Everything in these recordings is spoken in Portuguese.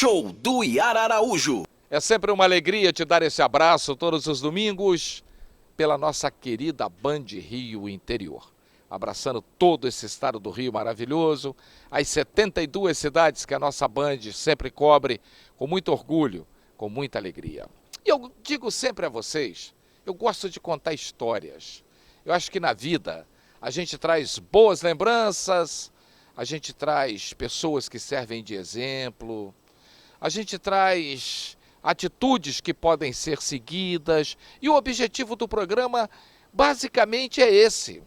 Show do Yara Araújo. É sempre uma alegria te dar esse abraço todos os domingos pela nossa querida Band Rio Interior. Abraçando todo esse estado do Rio maravilhoso, as 72 cidades que a nossa Band sempre cobre com muito orgulho, com muita alegria. E eu digo sempre a vocês, eu gosto de contar histórias. Eu acho que na vida a gente traz boas lembranças, a gente traz pessoas que servem de exemplo, a gente traz atitudes que podem ser seguidas, e o objetivo do programa basicamente é esse,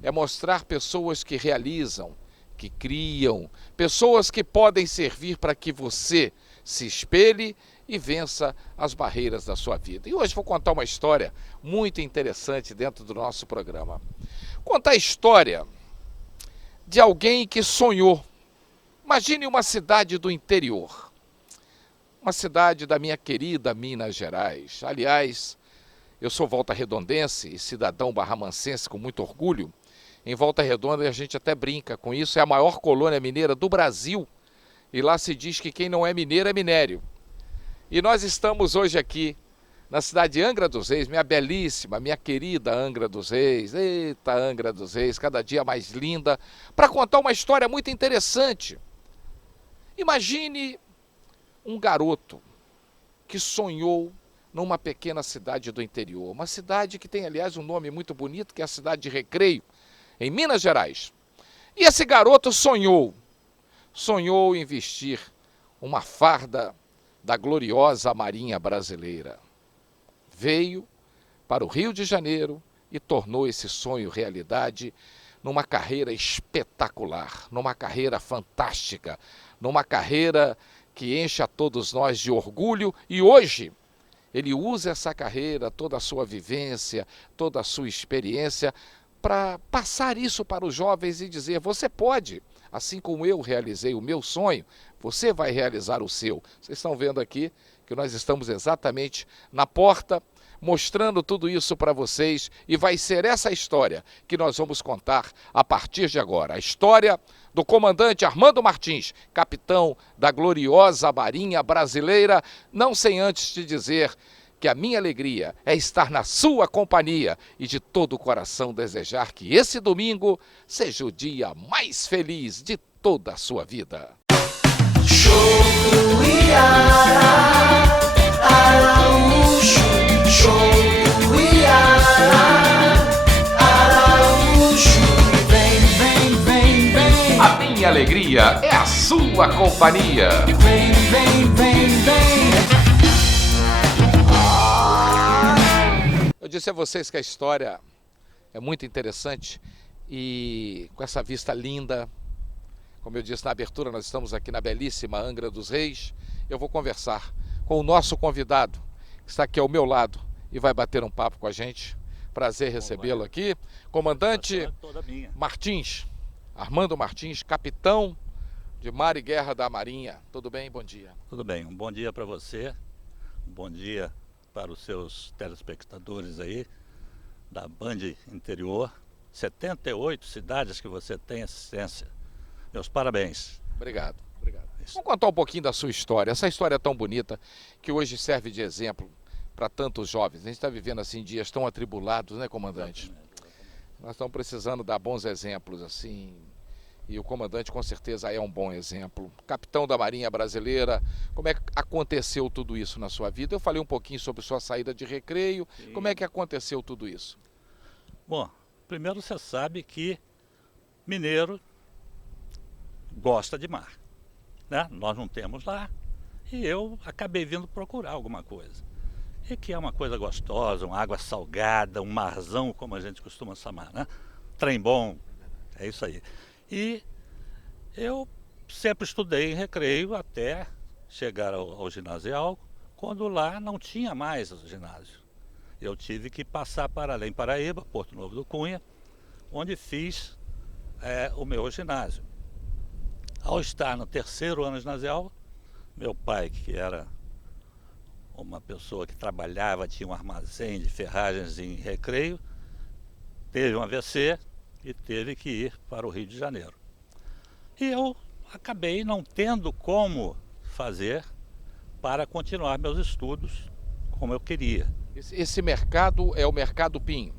é mostrar pessoas que realizam, que criam, pessoas que podem servir para que você se espelhe e vença as barreiras da sua vida. E hoje vou contar uma história muito interessante dentro do nosso programa. Contar a história de alguém que sonhou. Imagine uma cidade do interior. Uma cidade da minha querida Minas Gerais. Aliás, eu sou volta-redondense e cidadão barramancense com muito orgulho. Em Volta Redonda a gente até brinca com isso, é a maior colônia mineira do Brasil. E lá se diz que quem não é mineiro é minério. E nós estamos hoje aqui na cidade de Angra dos Reis, minha belíssima, minha querida Angra dos Reis. Eita, Angra dos Reis, cada dia mais linda, para contar uma história muito interessante. Imagine um garoto que sonhou numa pequena cidade do interior. Uma cidade que tem, aliás, um nome muito bonito, que é a cidade de Recreio, em Minas Gerais. E esse garoto sonhou em vestir uma farda da gloriosa Marinha Brasileira. Veio para o Rio de Janeiro e tornou esse sonho realidade numa carreira espetacular, numa carreira fantástica, numa carreira que enche a todos nós de orgulho, e hoje ele usa essa carreira, toda a sua vivência, toda a sua experiência, para passar isso para os jovens e dizer: você pode, assim como eu realizei o meu sonho, você vai realizar o seu. Vocês estão vendo aqui que nós estamos exatamente na porta, mostrando tudo isso para vocês, e vai ser essa história que nós vamos contar a partir de agora. A história do comandante Armando Martins, capitão da gloriosa Marinha Brasileira, não sem antes te dizer que a minha alegria é estar na sua companhia e de todo o coração desejar que esse domingo seja o dia mais feliz de toda a sua vida. Show do Yara Araújo. Show do Yara Araújo. Vem, vem, vem, vem. A minha alegria é a sua companhia. Vem, vem, vem, vem. Eu disse a vocês que a história é muito interessante e com essa vista linda, como eu disse na abertura, nós estamos aqui na belíssima Angra dos Reis. Eu vou conversar com o nosso convidado, que está aqui ao meu lado e vai bater um papo com a gente. Prazer recebê-lo aqui. Comandante Martins, Armando Martins, capitão de Mar e Guerra da Marinha. Tudo bem? Bom dia. Tudo bem, um bom dia para você, um bom dia para os seus telespectadores aí da Band Interior. 78 cidades que você tem assistência. Meus parabéns. Obrigado. Vamos contar um pouquinho da sua história. Essa história é tão bonita que hoje serve de exemplo para tantos jovens. A gente está vivendo assim dias tão atribulados, né, comandante? Nós estamos precisando dar bons exemplos assim. E o comandante com certeza é um bom exemplo. Capitão da Marinha Brasileira, como é que aconteceu tudo isso na sua vida? Eu falei um pouquinho sobre sua saída de Recreio. Sim. Como é que aconteceu tudo isso? Bom, primeiro você sabe que mineiro gosta de mar, né? Nós não temos lá, e eu acabei vindo procurar alguma coisa. E que é uma coisa gostosa, uma água salgada, um marzão, como a gente costuma chamar, né? Trem bom, é isso aí. E eu sempre estudei em Recreio até chegar ao ginasial, quando lá não tinha mais o ginásio. Eu tive que passar para Além Paraíba, Porto Novo do Cunha, onde fiz o meu ginásio. Ao estar no terceiro ano ginasial, meu pai, que era uma pessoa que trabalhava, tinha um armazém de ferragens em Recreio, teve um AVC e teve que ir para o Rio de Janeiro. E eu acabei não tendo como fazer para continuar meus estudos como eu queria. Esse mercado é o Mercado Pinho.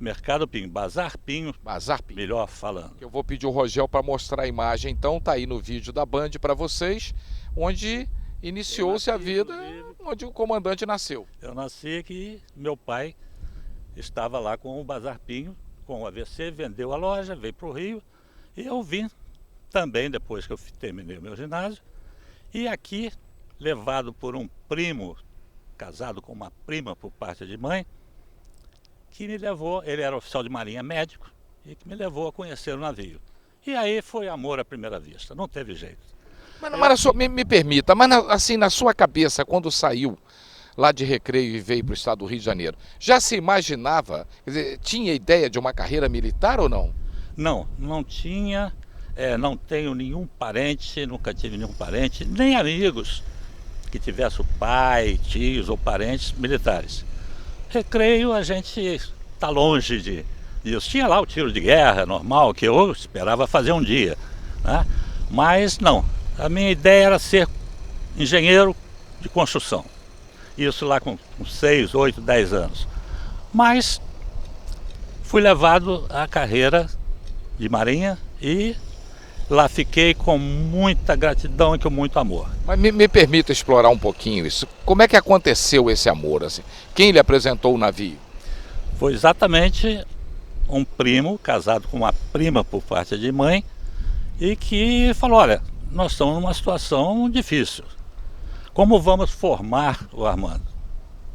Mercado Pinho, Bazar Pinho, Bazar Pinho. melhor falando. Eu vou pedir o Rogel para mostrar a imagem, então tá aí no vídeo da Band para vocês, onde iniciou-se a vida, onde o comandante nasceu. Eu nasci aqui, meu pai estava lá com o Bazar Pinho, com o AVC, vendeu a loja, veio para o Rio, e eu vim também depois que eu terminei o meu ginásio, e aqui, levado por um primo, casado com uma prima por parte de mãe, que me levou, ele era oficial de marinha médico, e que me levou a conhecer o navio. E aí foi amor à primeira vista, não teve jeito. Mas me permita, mas assim, na sua cabeça, quando saiu lá de Recreio e veio para o estado do Rio de Janeiro, já se imaginava, quer dizer, tinha ideia de uma carreira militar ou não? Não tinha, não tenho nenhum parente, nunca tive nenhum parente, nem amigos que tivessem pai, tios ou parentes militares. Recreio, a gente está longe disso. Tinha lá o tiro de guerra normal, que eu esperava fazer um dia, né? Mas não, a minha ideia era ser engenheiro de construção. Isso lá com 6, 8, 10 anos. Mas fui levado à carreira de marinha e lá fiquei com muita gratidão e com muito amor. Mas me permita explorar um pouquinho isso. Como é que aconteceu esse amor? Assim? Quem lhe apresentou o navio? Foi exatamente um primo, casado com uma prima por parte de mãe, e que falou, olha, nós estamos numa situação difícil. Como vamos formar o Armando?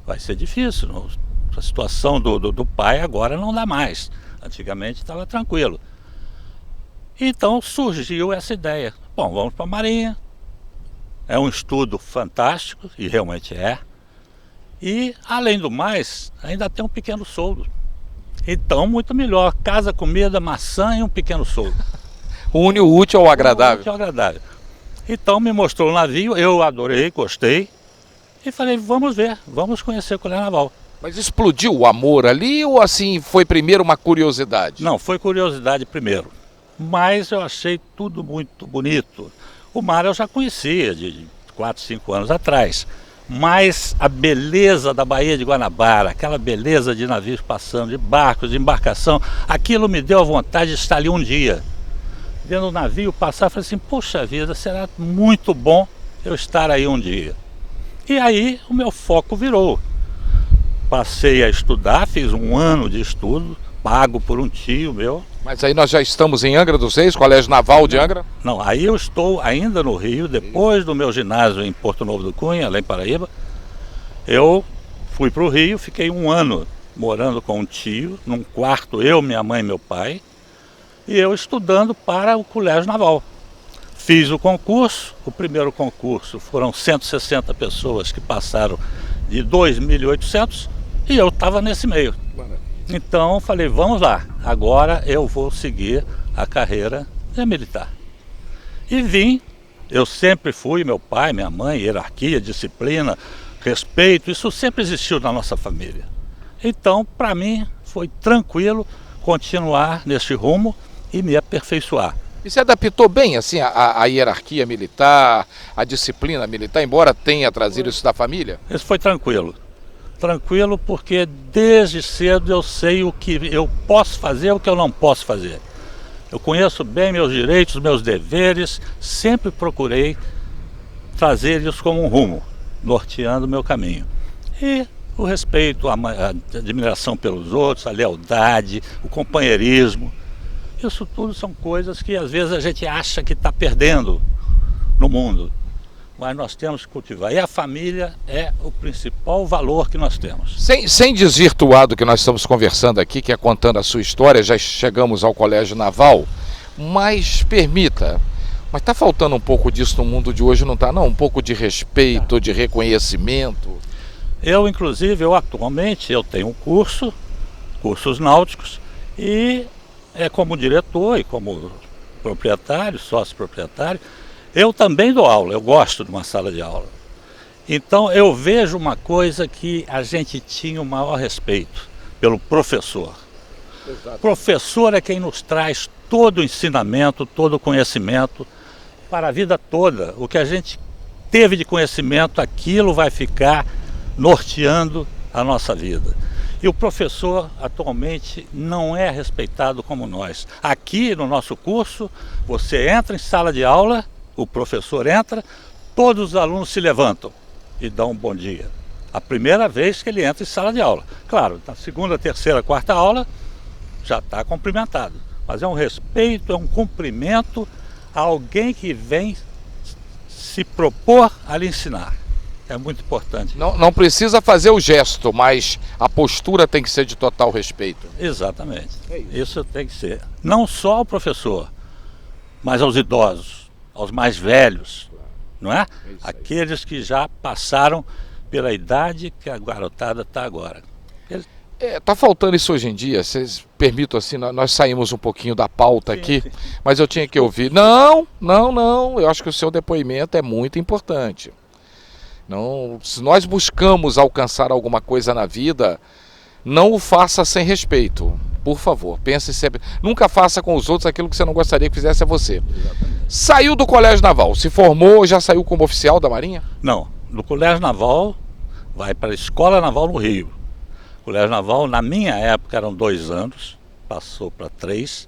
Vai ser difícil. A situação do pai agora não dá mais. Antigamente estava tranquilo. Então surgiu essa ideia. Bom, vamos para a Marinha. É um estudo fantástico, e realmente é. E, além do mais, ainda tem um pequeno soldo. Então, muito melhor. Casa, comida, maçã e um pequeno soldo. Une o útil ao agradável. Útil ao agradável. Então, me mostrou o navio, eu adorei, gostei. E falei, vamos ver, vamos conhecer o Colégio Naval. Mas explodiu o amor ali ou assim foi primeiro uma curiosidade? Não, foi curiosidade primeiro. Mas eu achei tudo muito bonito. O mar eu já conhecia de 4, 5 anos atrás. Mas a beleza da Baía de Guanabara, aquela beleza de navios passando, de barcos, de embarcação, aquilo me deu a vontade de estar ali um dia. Vendo o navio passar, falei assim, poxa vida, será muito bom eu estar aí um dia. E aí o meu foco virou. Passei a estudar, fiz um ano de estudo, pago por um tio meu. Mas aí nós já estamos em Angra dos Reis, Colégio Naval de Angra? Não, aí eu estou ainda no Rio, depois do meu ginásio em Porto Novo do Cunha, lá em Paraíba. Eu fui para o Rio, fiquei um ano morando com um tio, num quarto, eu, minha mãe e meu pai. E eu estudando para o Colégio Naval. Fiz o concurso, o primeiro concurso foram 160 pessoas que passaram de 2.800 e eu estava nesse meio. Então falei, vamos lá, agora eu vou seguir a carreira militar. E vim, eu sempre fui, meu pai, minha mãe, hierarquia, disciplina, respeito, isso sempre existiu na nossa família. Então, para mim, foi tranquilo continuar neste rumo e me aperfeiçoar. E se adaptou bem assim a hierarquia militar, a disciplina militar, embora tenha trazido isso da família? Isso foi tranquilo. Tranquilo porque desde cedo eu sei o que eu posso fazer e o que eu não posso fazer. Eu conheço bem meus direitos, meus deveres, sempre procurei trazer isso como um rumo, norteando o meu caminho. E o respeito, a admiração pelos outros, a lealdade, o companheirismo. Isso tudo são coisas que às vezes a gente acha que está perdendo no mundo, mas nós temos que cultivar. E a família é o principal valor que nós temos. Sem desvirtuar do que nós estamos conversando aqui, que é contando a sua história, já chegamos ao Colégio Naval, mas permita, mas está faltando um pouco disso no mundo de hoje, não está não? Um pouco de respeito, de reconhecimento. Eu, inclusive, atualmente tenho um cursos náuticos, e como diretor e como proprietário, sócio proprietário, eu também dou aula, eu gosto de uma sala de aula. Então eu vejo uma coisa que a gente tinha o maior respeito pelo professor. Exato. O professor é quem nos traz todo o ensinamento, todo o conhecimento para a vida toda. O que a gente teve de conhecimento, aquilo vai ficar norteando a nossa vida. E o professor atualmente não é respeitado como nós. Aqui no nosso curso, você entra em sala de aula, o professor entra, todos os alunos se levantam e dão um bom dia. A primeira vez que ele entra em sala de aula. Claro, na segunda, terceira, quarta aula, já está cumprimentado. Mas é um respeito, é um cumprimento a alguém que vem se propor a lhe ensinar. É muito importante. Não precisa fazer o gesto, mas a postura tem que ser de total respeito. Exatamente. Isso tem que ser. Não só ao professor, mas aos idosos, aos mais velhos, não é? Aqueles que já passaram pela idade que a garotada está agora. Tá faltando isso hoje em dia, vocês permitam assim, nós saímos um pouquinho da pauta aqui, mas eu tinha que ouvir. Não, eu acho que o seu depoimento é muito importante. Não, se nós buscamos alcançar alguma coisa na vida, não o faça sem respeito. Por favor, pense sempre. Nunca faça com os outros aquilo que você não gostaria que fizesse a você. Exatamente. Saiu do Colégio Naval, se formou, já saiu como oficial da Marinha? Não, do Colégio Naval vai para a Escola Naval no Rio. O Colégio Naval, na minha época, eram 2 anos, passou para 3.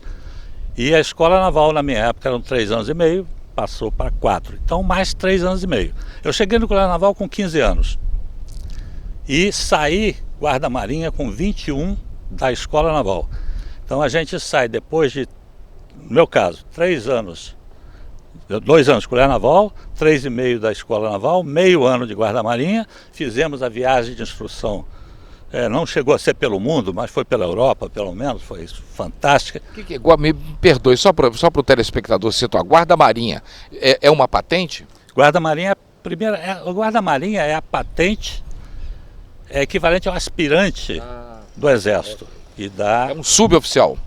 E a Escola Naval, na minha época, eram 3 anos e meio, passou para 4. Então, mais 3 anos e meio. Eu cheguei no Colégio Naval com 15 anos. E saí guarda-marinha com 21 da Escola Naval. Então, a gente sai depois de, no meu caso, 3 anos, 2 anos de Colégio Naval, 3 e meio da Escola Naval, meio ano de guarda-marinha. Fizemos a viagem de instrução. Não chegou a ser pelo mundo, mas foi pela Europa, pelo menos, foi fantástica. Me perdoe, só para o telespectador situar, guarda-marinha é uma patente? Guarda-marinha, o guarda-marinha é a patente, é equivalente ao aspirante do Exército. E É um suboficial?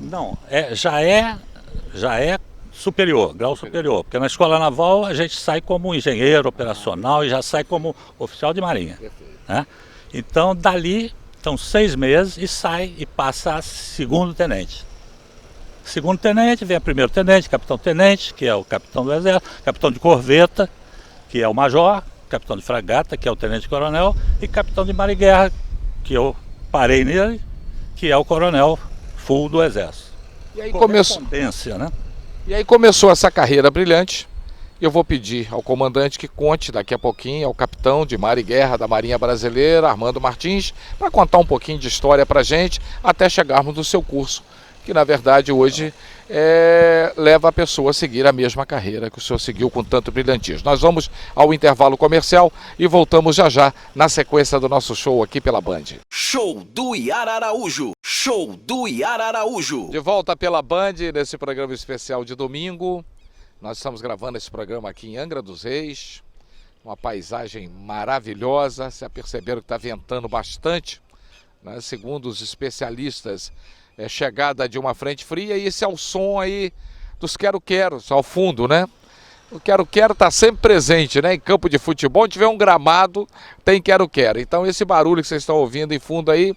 Não, já é superior, grau superior, porque na Escola Naval a gente sai como engenheiro operacional e já sai como oficial de marinha. Né? Então, dali, estão 6 meses e sai e passa a segundo tenente. Segundo tenente, vem a primeiro tenente, capitão-tenente, que é o capitão do Exército, capitão de corveta, que é o major, capitão de fragata, que é o tenente-coronel, e capitão de mar e guerra, que eu parei nele, que é o coronel full do Exército. E aí começou, né? E aí começou essa carreira brilhante. Eu vou pedir ao comandante que conte daqui a pouquinho ao capitão de mar e guerra da Marinha Brasileira, Armando Martins, para contar um pouquinho de história para a gente, até chegarmos no seu curso, que na verdade hoje leva a pessoa a seguir a mesma carreira que o senhor seguiu com tanto brilhantismo. Nós vamos ao intervalo comercial e voltamos já já na sequência do nosso show aqui pela Band. Show do Iara Araújo. Show do Iara Araújo. De volta pela Band, nesse programa especial de domingo. Nós estamos gravando esse programa aqui em Angra dos Reis, uma paisagem maravilhosa, se perceberam que está ventando bastante, né? Segundo os especialistas, é chegada de uma frente fria e esse é o som aí dos quero-queros, ao fundo, né? O quero-quero está sempre presente, né? Em campo de futebol, se tiver um gramado, tem quero-quero. Então esse barulho que vocês estão ouvindo em fundo aí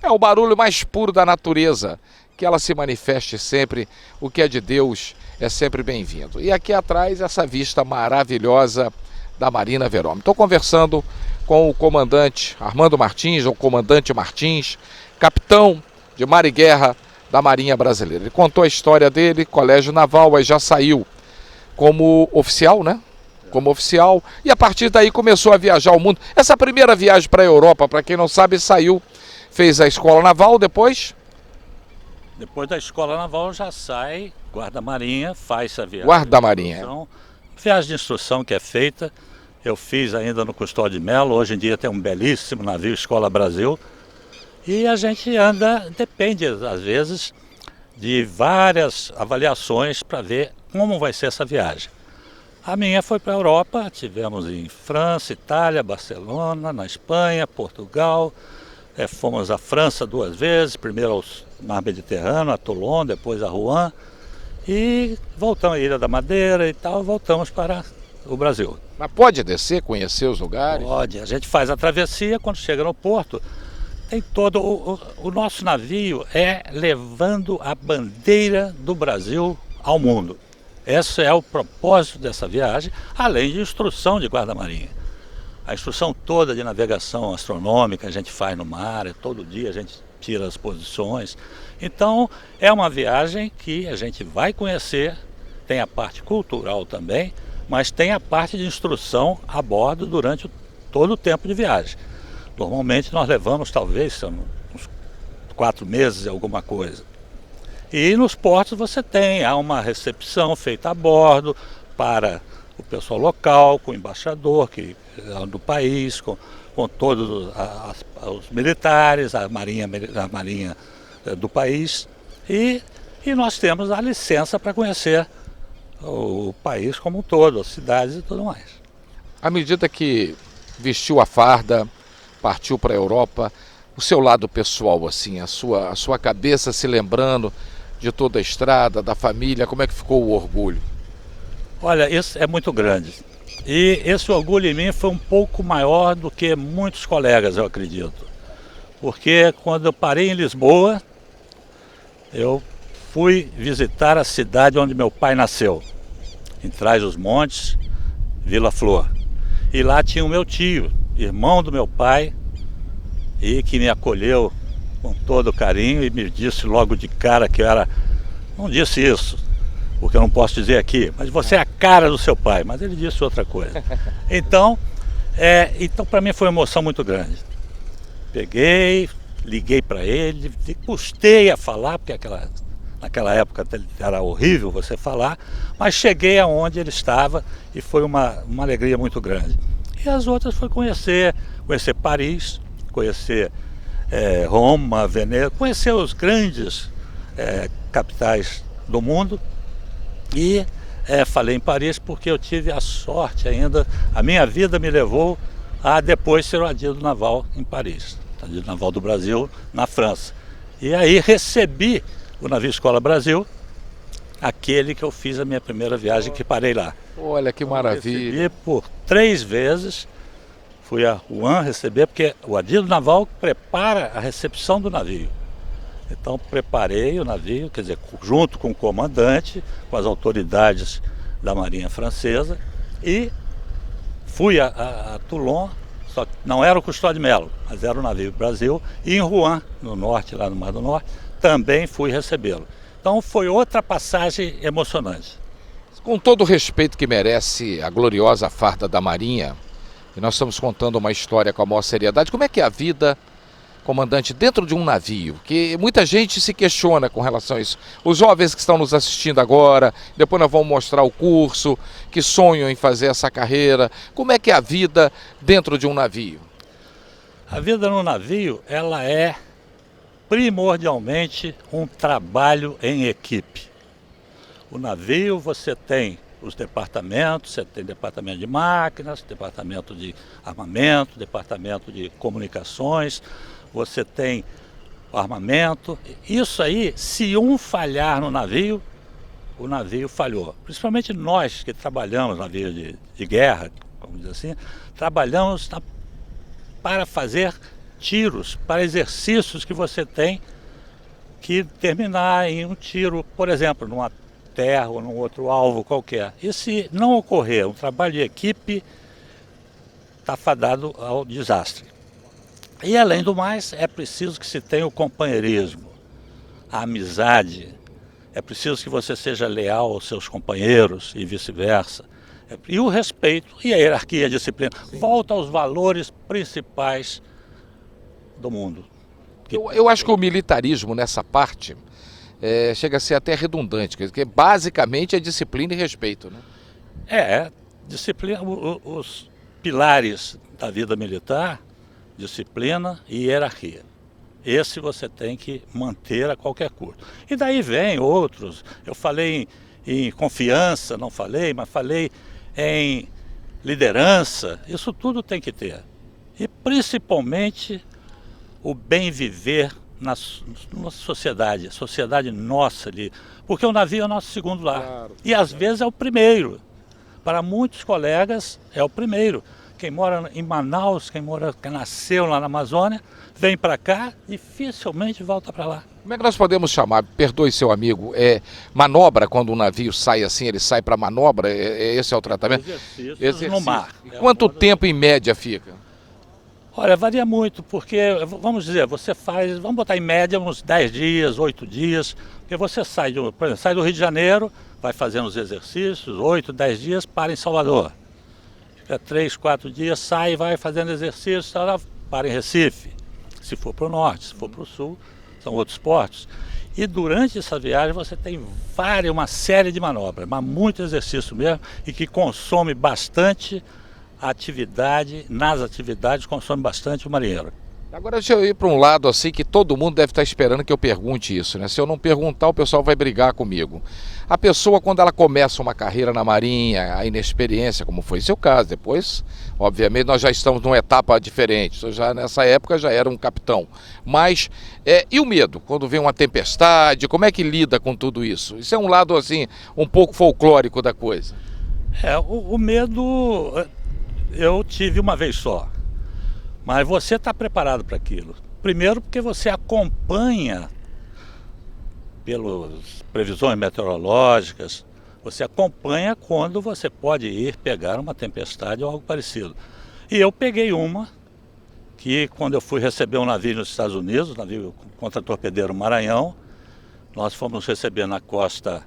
é o barulho mais puro da natureza, que ela se manifeste sempre, o que é de Deus é sempre bem-vindo. E aqui atrás, essa vista maravilhosa da Marina Verôme. Estou conversando com o comandante Armando Martins, ou comandante Martins, capitão de mar e guerra da Marinha Brasileira. Ele contou a história dele, Colégio Naval, aí já saiu como oficial, né? Como oficial, e a partir daí começou a viajar o mundo. Essa primeira viagem para a Europa, para quem não sabe, saiu, fez a Escola Naval, depois... Depois da Escola Naval já sai guarda-marinha, faz a viagem. Guarda-marinha. Viagem de instrução que é feita, eu fiz ainda no Custódio de Melo, hoje em dia tem um belíssimo navio Escola Brasil. E a gente anda, depende às vezes, de várias avaliações para ver como vai ser essa viagem. A minha foi para a Europa, tivemos em França, Itália, Barcelona, na Espanha, Portugal. Fomos à França 2 vezes, primeiro ao Mar Mediterrâneo, a Toulon, depois a Rouen. E voltamos à Ilha da Madeira e tal, voltamos para o Brasil. Mas pode descer, conhecer os lugares? Pode, a gente faz a travessia, quando chega no porto, tem todo o nosso navio levando a bandeira do Brasil ao mundo. Esse é o propósito dessa viagem, além de instrução de guarda-marinha. A instrução toda de navegação astronômica a gente faz no mar, todo dia a gente tira as posições. Então é uma viagem que a gente vai conhecer, tem a parte cultural também, mas tem a parte de instrução a bordo durante todo o tempo de viagem. Normalmente nós levamos talvez uns 4 meses, alguma coisa. E nos portos você há uma recepção feita a bordo para o pessoal local, com o embaixador do país, com todos os militares, a marinha do país. E nós temos a licença para conhecer o país como um todo, as cidades e tudo mais. À medida que vestiu a farda, partiu para a Europa, o seu lado pessoal, assim, a sua cabeça se lembrando de toda a estrada, da família, como é que ficou o orgulho? Olha, isso é muito grande. E esse orgulho em mim foi um pouco maior do que muitos colegas, eu acredito. Porque quando eu parei em Lisboa, eu fui visitar a cidade onde meu pai nasceu, em Trás-os-Montes, Vila Flor. E lá tinha o meu tio, irmão do meu pai, e que me acolheu com todo carinho e me disse logo de cara que eu era... Não disse isso, porque eu não posso dizer aqui, mas você é a cara do seu pai, mas ele disse outra coisa. Então para mim foi uma emoção muito grande. Peguei, liguei para ele, custei a falar, porque naquela época era horrível você falar, mas cheguei aonde ele estava e foi uma alegria muito grande. E as outras foi conhecer Paris, conhecer Roma, Veneza, conhecer os grandes capitais do mundo. E falei em Paris porque eu tive a sorte ainda, a minha vida me levou a depois ser o adido naval em Paris, adido naval do Brasil na França. E aí recebi o navio Escola Brasil, aquele que eu fiz a minha primeira viagem, que parei lá. Olha que maravilha. Recebi por 3 vezes, fui a Rouen receber, porque o adido naval prepara a recepção do navio. Então preparei o navio, quer dizer, junto com o comandante, com as autoridades da Marinha Francesa, e fui a Toulon, só que não era o Custódio Melo, mas era o navio Brasil, e em Rouen, no norte, lá no Mar do Norte, também fui recebê-lo. Então foi outra passagem emocionante. Com todo o respeito que merece a gloriosa farda da Marinha, e nós estamos contando uma história com a maior seriedade, como é que é a vida, comandante, dentro de um navio? Que muita gente se questiona com relação a isso. Os jovens que estão nos assistindo agora, depois nós vamos mostrar o curso, que sonham em fazer essa carreira. Como é que é a vida dentro de um navio? A vida no navio, ela é primordialmente um trabalho em equipe. O navio, você tem os departamentos, você tem departamento de máquinas, departamento de armamento, departamento de comunicações, você tem o armamento. Isso aí, se um falhar no navio, o navio falhou. Principalmente nós que trabalhamos no navio de guerra, vamos dizer assim, trabalhamos para fazer tiros, para exercícios que você tem que terminar em um tiro, por exemplo, numa terra ou num outro alvo qualquer. E se não ocorrer um trabalho de equipe, está fadado ao desastre. E além do mais, é preciso que se tenha o companheirismo, a amizade, é preciso que você seja leal aos seus companheiros e vice-versa. E o respeito e a hierarquia, a disciplina. Sim. Volta aos valores principais do mundo. Eu acho que o militarismo nessa parte chega a ser até redundante, porque basicamente é disciplina e respeito, né? Disciplina, os pilares da vida militar, disciplina e hierarquia. Esse você tem que manter a qualquer custo. E daí vem outros. Eu falei em confiança, não falei, mas falei em liderança. Isso tudo tem que ter. E principalmente o bem viver na sociedade, a sociedade nossa ali. Porque o navio é o nosso segundo lar. Claro, e às vezes é o primeiro. Para muitos colegas é o primeiro. quem mora em Manaus, quem nasceu lá na Amazônia, vem para cá, dificilmente volta para lá. Como é que nós podemos chamar, perdoe seu amigo, manobra, quando um navio sai assim, ele sai para manobra, esse é o tratamento? Exercícios no mar. E quanto tempo em média fica? Olha, varia muito, porque, vamos dizer, você faz, vamos botar em média uns 10 dias, 8 dias, porque você sai, por exemplo, sai do Rio de Janeiro, vai fazendo os exercícios, 8, 10 dias, para em Salvador. Fica 3, 4 dias, sai, vai fazendo exercícios, para em Recife. Se for para o norte, se for para o sul, são outros portos. E durante essa viagem você tem uma série de manobras, mas muito exercício mesmo, e que consome bastante atividade, nas atividades consome bastante o marinheiro. Agora deixa eu ir para um lado assim que todo mundo deve estar esperando que eu pergunte isso, né? Se eu não perguntar, o pessoal vai brigar comigo. A pessoa, quando ela começa uma carreira na Marinha, a inexperiência, como foi seu caso, depois, obviamente, nós já estamos numa etapa diferente. Eu já nessa época já era um capitão. Mas, e o medo? Quando vem uma tempestade, como é que lida com tudo isso? Isso é um lado, assim, um pouco folclórico da coisa. O medo eu tive uma vez só. Mas você está preparado para aquilo. Primeiro porque você acompanha pelas previsões meteorológicas, você acompanha quando você pode ir pegar uma tempestade ou algo parecido. E eu peguei uma, que quando eu fui receber um navio nos Estados Unidos, o navio contra-torpedeiro Maranhão, nós fomos receber na costa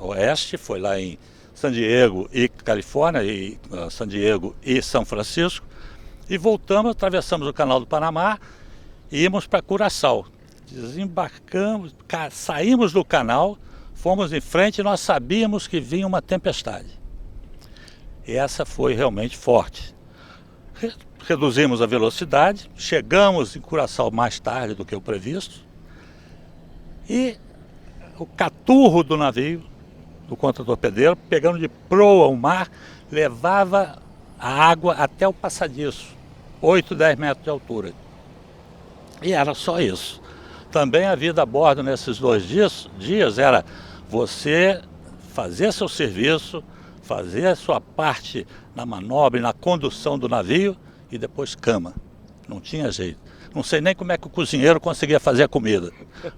oeste, foi lá em San Diego e Califórnia, San Diego e São Francisco, e voltamos, atravessamos o Canal do Panamá e íamos para Curaçao. Desembarcamos, saímos do canal, fomos em frente e nós sabíamos que vinha uma tempestade. E essa foi realmente forte. Reduzimos a velocidade, chegamos em Curaçao mais tarde do que o previsto, e o caturro do navio, do contra-torpedeiro, pegando de proa o mar, levava a água até o passadiço, 8, 10 metros de altura. E era só isso. Também a vida a bordo nesses 2 dias era você fazer seu serviço, fazer a sua parte na manobra e na condução do navio e depois cama. Não tinha jeito. Não sei nem como é que o cozinheiro conseguia fazer a comida,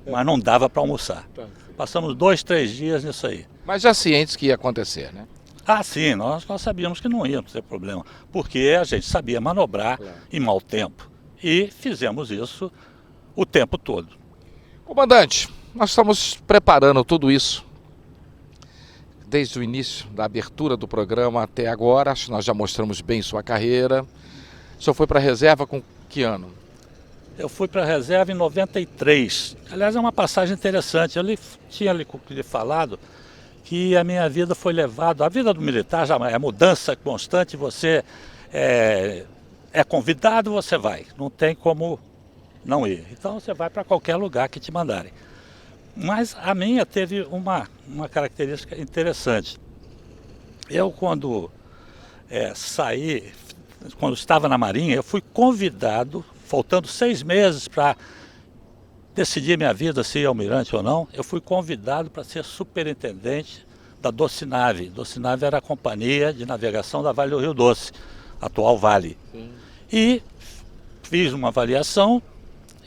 mas não dava para almoçar. Passamos 2, 3 dias nisso aí. Mas já cientes que ia acontecer, né? Ah, sim, nós sabíamos que não ia ter problema, porque a gente sabia manobrar em mau tempo. E fizemos isso o tempo todo. Comandante, nós estamos preparando tudo isso desde o início da abertura do programa até agora. Acho que nós já mostramos bem sua carreira. O senhor foi para a reserva com que ano? Eu fui para a reserva em 93. Aliás, é uma passagem interessante. Eu tinha lhe falado que a minha vida foi levada... A vida do militar já é mudança constante. Você é convidado, você vai. Não tem como não ir. Então você vai para qualquer lugar que te mandarem. Mas a minha teve uma característica interessante. Eu, quando saí, quando estava na Marinha, eu fui convidado, faltando 6 meses para decidir minha vida, se ia almirante ou não, eu fui convidado para ser superintendente da Docinave. Docinave era a companhia de navegação da Vale do Rio Doce, atual Vale. Sim. E fiz uma avaliação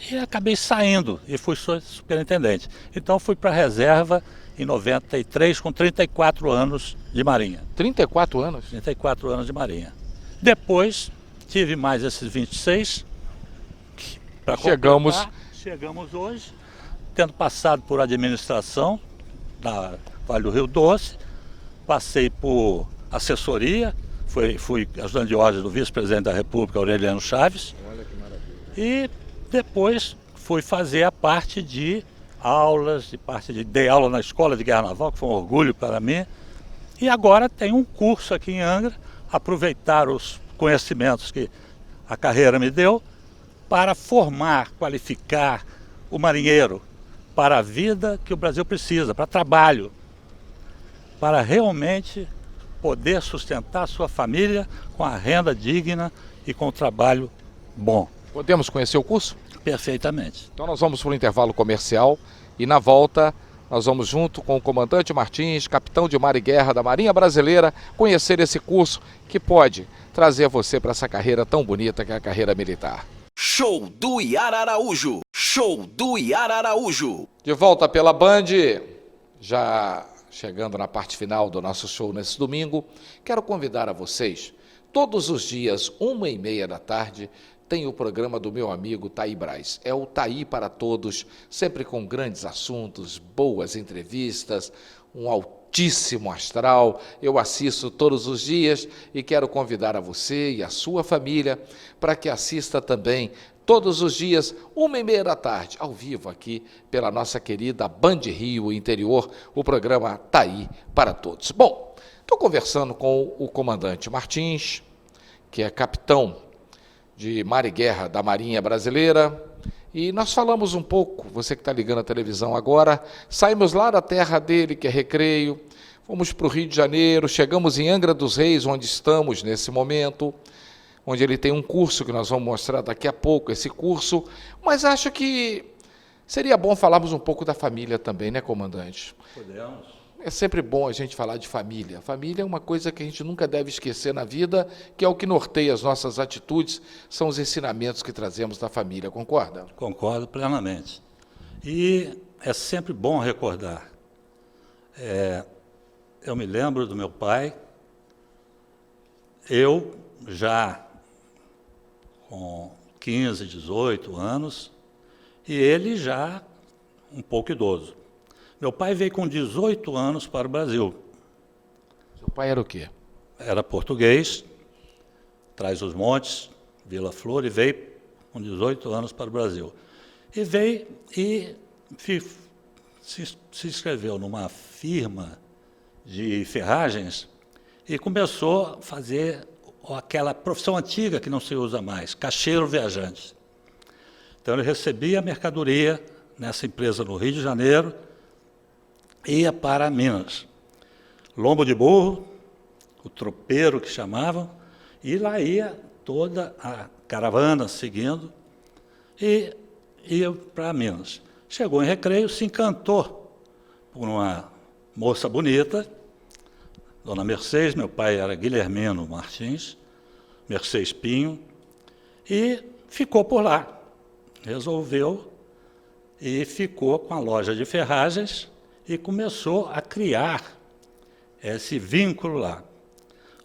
e acabei saindo e fui superintendente. Então fui para a reserva em 93 com 34 anos de Marinha. 34 anos? 34 anos de Marinha. Depois tive mais esses 26 para completar. Chegamos hoje, tendo passado por administração da Vale do Rio Doce, passei por assessoria, fui ajudante de ordens do vice-presidente da República, Aureliano Chaves. Olha que maravilha. E depois fui fazer a parte de aulas, dei aula na Escola de Guerra Naval, que foi um orgulho para mim. E agora tem um curso aqui em Angra, aproveitar os conhecimentos que a carreira me deu, para formar, qualificar o marinheiro para a vida que o Brasil precisa, para trabalho, para realmente poder sustentar a sua família com a renda digna e com o trabalho bom. Podemos conhecer o curso? Perfeitamente. Então nós vamos para o intervalo comercial e na volta Nós vamos junto com o comandante Martins, capitão de mar e guerra da Marinha Brasileira, conhecer esse curso que pode trazer você para essa carreira tão bonita que é a carreira militar. Show do Iara Araújo. Show do Iara Araújo. De volta pela Band, já chegando na parte final do nosso show nesse domingo, quero convidar a vocês, todos os dias, 1h30 da tarde, tem o programa do meu amigo Taí Braz. É o Taí para Todos, sempre com grandes assuntos, boas entrevistas, um altíssimo astral. Eu assisto todos os dias e quero convidar a você e a sua família para que assista também todos os dias, 1h30 da tarde, ao vivo aqui pela nossa querida Band Rio Interior, o programa Taí para Todos. Bom, estou conversando com o comandante Martins, que é capitão de mar e guerra da Marinha Brasileira, e nós falamos um pouco, você que está ligando a televisão agora, saímos lá da terra dele, que é Recreio, fomos para o Rio de Janeiro, chegamos em Angra dos Reis, onde estamos nesse momento, onde ele tem um curso que nós vamos mostrar daqui a pouco, esse curso, mas acho que seria bom falarmos um pouco da família também, né, comandante? Podemos. É sempre bom a gente falar de família. Família é uma coisa que a gente nunca deve esquecer na vida, que é o que norteia as nossas atitudes, são os ensinamentos que trazemos da família, concorda? Concordo plenamente. E é sempre bom recordar. Eu me lembro do meu pai, eu já com 15, 18 anos, e ele já um pouco idoso. Meu pai veio com 18 anos para o Brasil. Seu pai era o quê? Era português, Trás-os-Montes, Vila Flor, e veio com 18 anos para o Brasil. E veio e se inscreveu numa firma de ferragens e começou a fazer aquela profissão antiga que não se usa mais, caixeiro viajante. Então ele recebia a mercadoria nessa empresa no Rio de Janeiro, ia para Minas. Lombo de burro, o tropeiro que chamavam, e lá ia toda a caravana seguindo, e ia para Minas. Chegou em Recreio, se encantou por uma moça bonita, Dona Mercedes, meu pai era Guilhermino Martins, Mercedes Pinho, e ficou por lá. Resolveu e ficou com a loja de ferragens e começou a criar esse vínculo lá.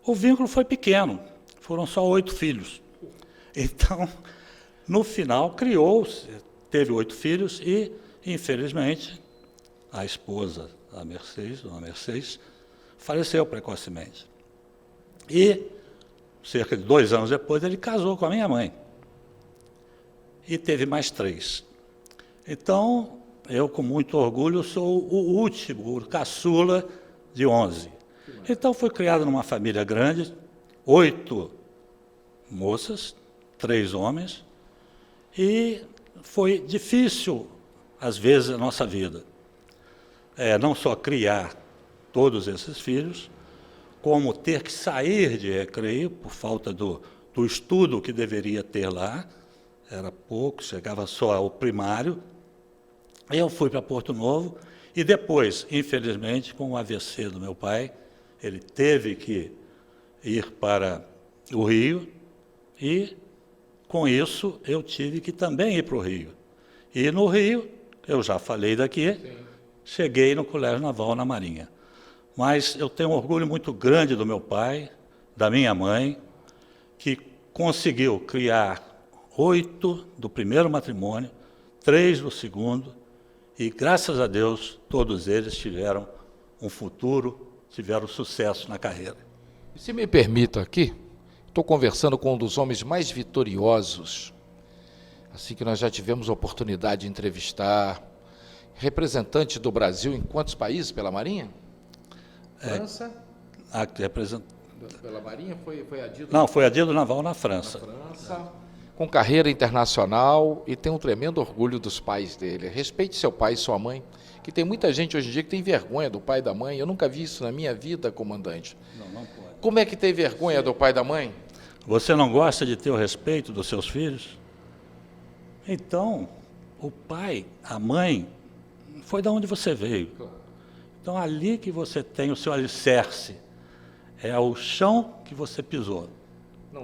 O vínculo foi pequeno, foram só 8 filhos. Então, no final, teve 8 filhos e, infelizmente, a esposa da Mercedes, Dona Mercedes, faleceu precocemente. E, cerca de 2 anos depois, ele casou com a minha mãe. E teve mais 3. Então, eu, com muito orgulho, sou o último, o caçula de 11. Então, fui criado numa família grande, 8 moças, 3 homens, e foi difícil, às vezes, a nossa vida. Não só criar todos esses filhos, como ter que sair de Recreio por falta do estudo que deveria ter lá, era pouco, chegava só ao primário. Eu fui para Porto Novo e depois, infelizmente, com o AVC do meu pai, ele teve que ir para o Rio e, com isso, eu tive que também ir para o Rio. E no Rio, eu já falei daqui, cheguei no Colégio Naval na Marinha. Mas eu tenho um orgulho muito grande do meu pai, da minha mãe, que conseguiu criar 8 do primeiro matrimônio, 3 do segundo, e, graças a Deus, todos eles tiveram um futuro, tiveram sucesso na carreira. Se me permita aqui, estou conversando com um dos homens mais vitoriosos, assim que nós já tivemos a oportunidade de entrevistar, representante do Brasil em quantos países pela Marinha? França? Pela Marinha foi adido? Não, foi adido naval na França. Com carreira internacional e tem um tremendo orgulho dos pais dele. Respeite seu pai e sua mãe, que tem muita gente hoje em dia que tem vergonha do pai e da mãe. Eu nunca vi isso na minha vida, comandante. Não pode. Como é que tem vergonha do pai e da mãe? Você não gosta de ter o respeito dos seus filhos? Então, o pai, a mãe, foi de onde você veio. Então, ali que você tem o seu alicerce, é o chão que você pisou,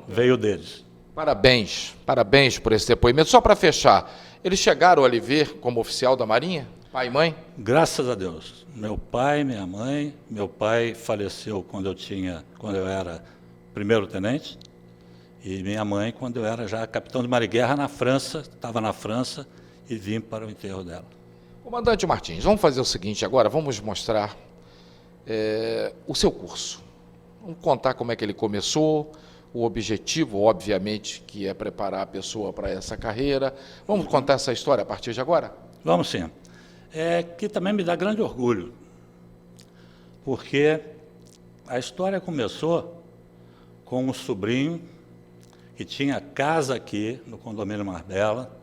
veio deles. Parabéns, parabéns por esse depoimento. Só para fechar, eles chegaram a lhe ver como oficial da Marinha? Pai e mãe? Graças a Deus. Meu pai, minha mãe, meu pai faleceu quando eu era primeiro-tenente, e minha mãe quando eu era já capitão de mar e guerra na França, estava na França e vim para o enterro dela. Comandante Martins, vamos fazer o seguinte agora, vamos mostrar o seu curso. Vamos contar como é que ele começou, o objetivo, obviamente, que é preparar a pessoa para essa carreira. Vamos contar essa história a partir de agora? Vamos sim. Que também me dá grande orgulho, porque a história começou com um sobrinho que tinha casa aqui no condomínio Marbella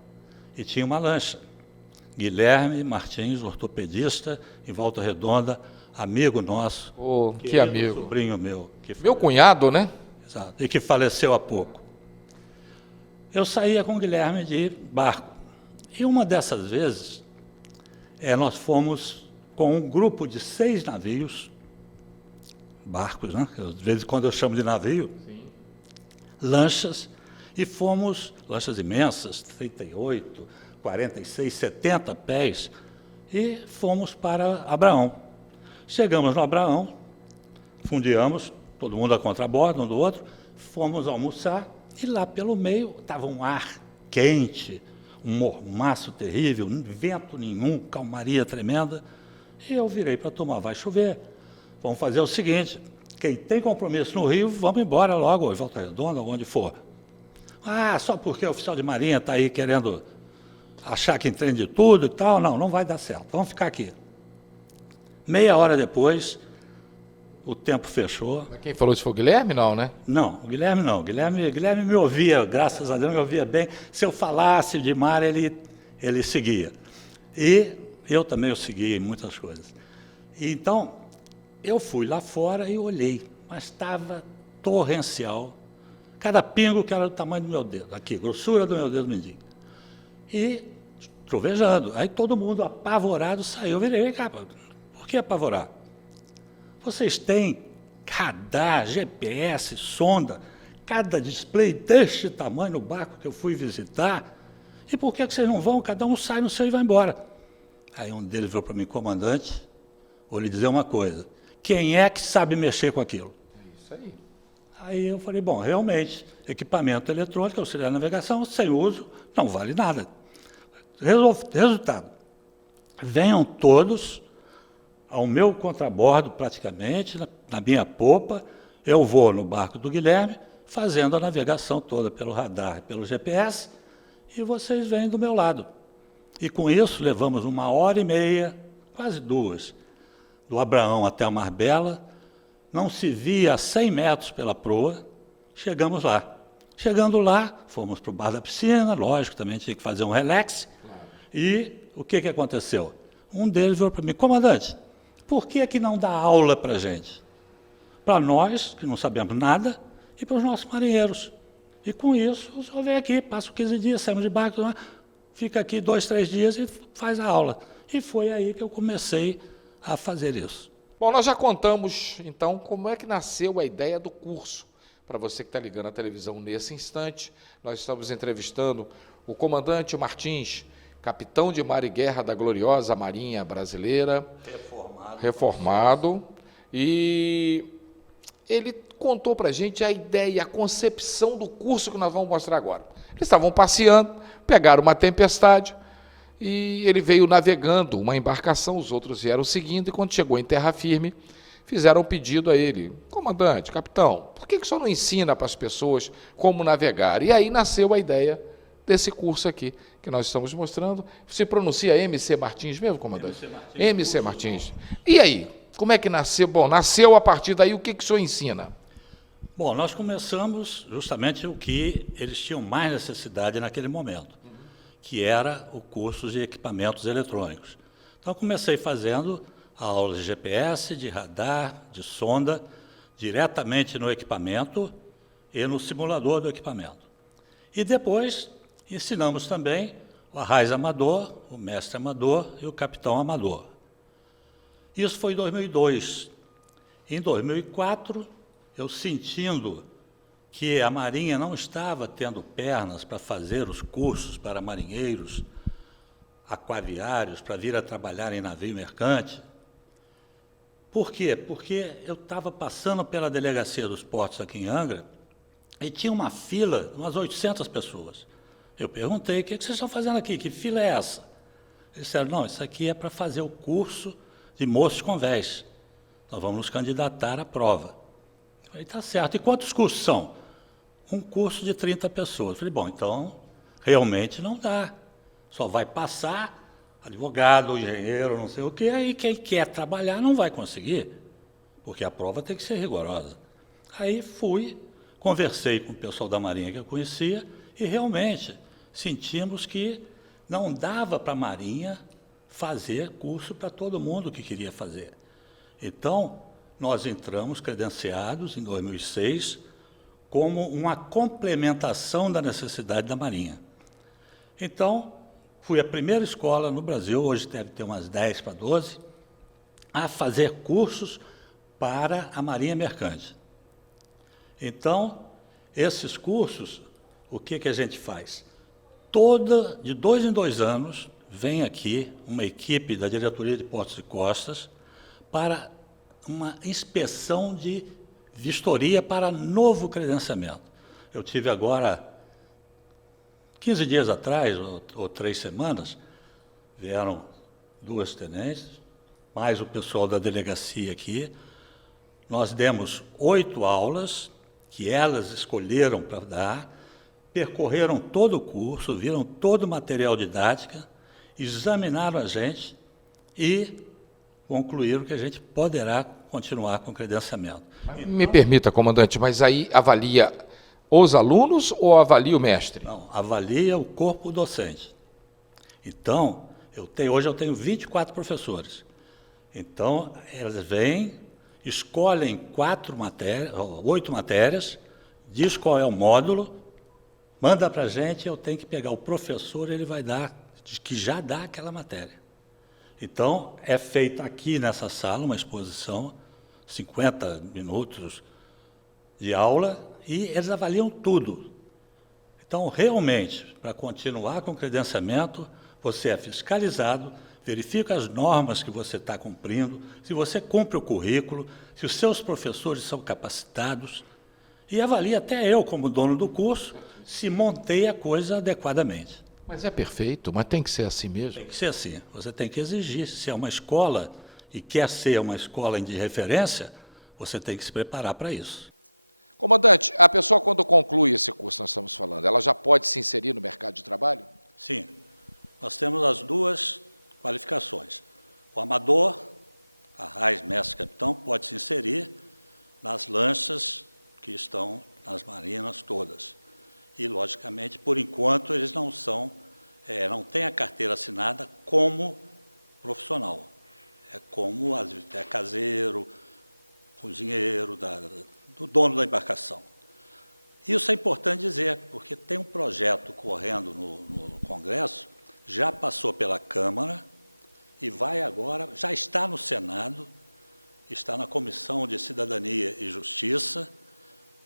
e tinha uma lancha. Guilherme Martins, ortopedista, em Volta Redonda, amigo nosso. Oh, que amigo. Sobrinho meu. Meu cunhado, né? Exato, e que faleceu há pouco. Eu saía com o Guilherme de barco. E uma dessas vezes, nós fomos com um grupo de 6 navios, barcos, né? De vez em quando eu chamo de navio, sim, lanchas, e fomos, lanchas imensas, 38, 46, 70 pés, e fomos para Abraão. Chegamos no Abraão, fundeamos, todo mundo a contrabordo, um do outro, fomos almoçar, e lá pelo meio estava um ar quente, um mormaço terrível, vento nenhum, calmaria tremenda, e eu virei para tomar, vai chover, vamos fazer o seguinte, quem tem compromisso no Rio, vamos embora logo, ou Volta Redonda, ou onde for. Ah, só porque o oficial de marinha está aí querendo achar que entende tudo e tal, não vai dar certo, vamos ficar aqui. Meia hora depois, o tempo fechou. Quem falou isso foi o Guilherme, não, né? Não, o Guilherme não. Guilherme me ouvia, graças a Deus, me ouvia bem. Se eu falasse de mar, ele seguia. E eu também o seguia em muitas coisas. E, então, eu fui lá fora e olhei, mas estava torrencial. Cada pingo que era do tamanho do meu dedo, aqui, grossura do meu dedo mindinho. E trovejando. Aí todo mundo apavorado saiu. Eu virei, cá, por que apavorar? Vocês têm radar, GPS, sonda, cada display deste tamanho no barco que eu fui visitar, e por que vocês não vão? Cada um sai no seu e vai embora. Aí um deles virou para mim, comandante, vou lhe dizer uma coisa, quem é que sabe mexer com aquilo? É isso aí. Aí eu falei, bom, realmente, equipamento eletrônico, auxiliar de navegação, sem uso, não vale nada. Resultado, venham todos ao meu contrabordo, praticamente, na minha popa, eu vou no barco do Guilherme, fazendo a navegação toda pelo radar, pelo GPS, e vocês vêm do meu lado. E com isso, levamos 1h30, quase 2, do Abraão até a Marbella, não se via a 100 metros pela proa, chegamos lá. Chegando lá, fomos para o bar da piscina, lógico, também tinha que fazer um relax, e o que aconteceu? Um deles virou para mim, comandante, por que não dá aula para a gente? Para nós, que não sabemos nada, e para os nossos marinheiros. E com isso, o senhor vem aqui, passa 15 dias, saímos de barco, fica aqui 2, 3 dias e faz a aula. E foi aí que eu comecei a fazer isso. Bom, nós já contamos, então, como é que nasceu a ideia do curso. Para você que está ligando a televisão nesse instante, nós estamos entrevistando o comandante Martins, capitão de mar e guerra da gloriosa Marinha Brasileira, reformado, e ele contou para a gente a ideia, a concepção do curso que nós vamos mostrar agora. Eles estavam passeando, pegaram uma tempestade, e ele veio navegando uma embarcação, os outros vieram seguindo, e quando chegou em terra firme, fizeram um pedido a ele, comandante, capitão, por que o senhor não ensina para as pessoas como navegar? E aí nasceu a ideia desse curso aqui, que nós estamos mostrando. Se pronuncia MC Martins mesmo, comandante? MC Martins. E aí, como é que nasceu? Bom, nasceu a partir daí, o que o senhor ensina? Bom, nós começamos justamente o que eles tinham mais necessidade naquele momento, que era o curso de equipamentos eletrônicos. Então, comecei fazendo aulas de GPS, de radar, de sonda, diretamente no equipamento e no simulador do equipamento. E depois ensinamos também o arraiz amador, o mestre amador e o capitão amador. Isso foi em 2002. Em 2004, eu sentindo que a Marinha não estava tendo pernas para fazer os cursos para marinheiros, aquaviários, para vir a trabalhar em navio mercante. Por quê? Porque eu estava passando pela Delegacia dos Portos aqui em Angra e tinha uma fila, umas 800 pessoas. Eu perguntei, o que vocês estão fazendo aqui? Que fila é essa? Eles disseram, não, isso aqui é para fazer o curso de moços convés. Nós vamos nos candidatar à prova. Eu falei, tá certo. E quantos cursos são? Um curso de 30 pessoas. Eu falei, bom, então, realmente não dá. Só vai passar advogado, engenheiro, não sei o quê, aí quem quer trabalhar não vai conseguir, porque a prova tem que ser rigorosa. Aí fui, conversei com o pessoal da Marinha que eu conhecia, e realmente sentimos que não dava para a Marinha fazer curso para todo mundo que queria fazer. Então, nós entramos credenciados em 2006 como uma complementação da necessidade da Marinha. Então, fui a primeira escola no Brasil, hoje deve ter umas 10 para 12, a fazer cursos para a Marinha Mercante. Então, esses cursos, o que a gente faz? De 2 em 2 anos, vem aqui uma equipe da Diretoria de Portos e Costas para uma inspeção de vistoria para novo credenciamento. Eu tive agora 15 dias atrás, ou 3 semanas, vieram 2 tenentes, mais o pessoal da delegacia aqui. Nós demos 8 aulas, que elas escolheram para dar, percorreram todo o curso, viram todo o material didático, examinaram a gente e concluíram que a gente poderá continuar com o credenciamento. Me permita, comandante, mas aí avalia os alunos ou avalia o mestre? Não, avalia o corpo docente. Então, hoje eu tenho 24 professores. Então, eles vêm, escolhem 8 matérias, diz qual é o módulo, manda para a gente, eu tenho que pegar o professor, ele vai dar, que já dá aquela matéria. Então, é feita aqui nessa sala uma exposição, 50 minutos de aula, e eles avaliam tudo. Então, realmente, para continuar com o credenciamento, você é fiscalizado, verifica as normas que você está cumprindo, se você cumpre o currículo, se os seus professores são capacitados, e avalia até eu, como dono do curso, se montei a coisa adequadamente. Mas é perfeito, mas tem que ser assim mesmo? Tem que ser assim. Você tem que exigir. Se é uma escola e quer ser uma escola de referência, você tem que se preparar para isso. Comandante, a pessoa quando conclui esse curso que nós estamos falando, ela já pode se inserir no mercado de trabalho? Sim. Nós temos as 2 qualificações. O amador, arraiz, mestre, capitão, pode se inserir nas lanchas que estão nas marinas todas. E, logicamente, por enquanto, eles não não têm a carteira assinada como profissional. É como caseiro, cozinheiro, do dono da embarcação. Isso é importante dizer, porque tem um projeto correndo no Congresso, já passou pela Câmara e vai agora, já está no Senado, está na Comissão de Cidadania e Justiça.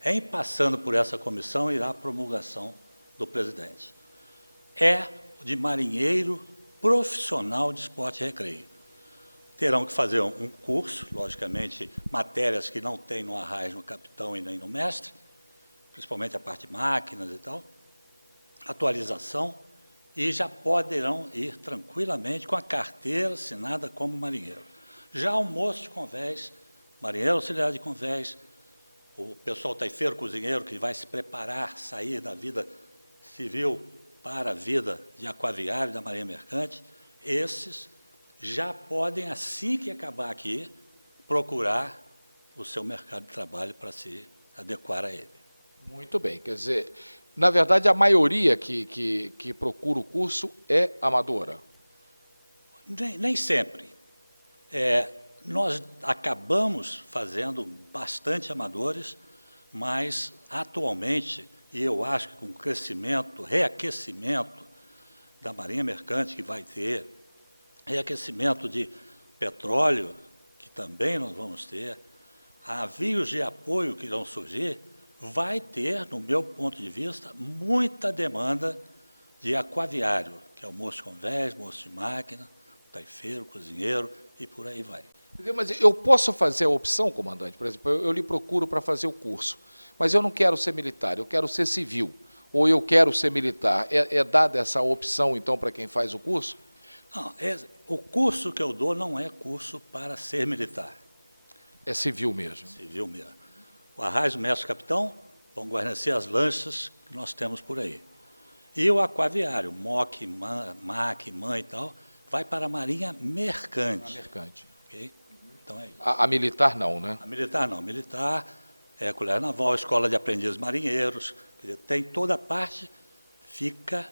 Em passando por essa comissão, irá a promulgação do presidente. É de marinheiro profissional de esporte e recreio. Terão que fazer um curso, logicamente, matérias que não tem no arraiz, no capitão e nem no mestre, principalmente a parte de máquinas e tal, atualização, e já poderão ir tranquilamente com a carteira assinada como marinheiro. Já o moço de convés, marinheiro auxiliar de convés, o pessoal taifeiro, cozinheiro, que vai se preparar, sair da vida civil para a vida de aquaviário da Marinha Mercante, esses já podem, assim que acabar aqui, procurar o seu mercado de trabalho para se adequar a ele. Muito bem, quer dizer, na verdade a maioria que procura o curso é amadora? Nem sempre. Nós acabamos fazendo bastante amadores, mas atualmente, e eu acho que com o crescimento, reaquecimento da Marinha Mercante, que vai ter, reaquecimento de petróleo, que também nós vamos ter, navios de apoio que irão surgir, vai ter, no meu ponto de vista, muita demanda de aquaviário, que é o moço de convés, moço de máquina, taifeiro, cozinheiro e por aí vai. Mas eu posso fazer a opção, comandante? Por exemplo, eu lhe procuro para fazer o curso, mas eu não quero ser militar, eu quero ser civil, ou eu quero ser militar. É dada essa opção, então, para quem faz o curso? Não, o curso que eu dou não é curso para ser militar. É civil mesmo. Civil mesmo. O arraiz do mestre-capitão vão guarnecer as lanchas que nós temos por aí. E o aquaviário, MOC, MAC, MAN e tal, vai para a Marinha Mercante. A mercante. Okay? Então é isso. A militar não, né? A militar não. Militar é a Colégio Naval, Escola de Aprendizes Marinheiros, quer dizer, tem toda a parte, fica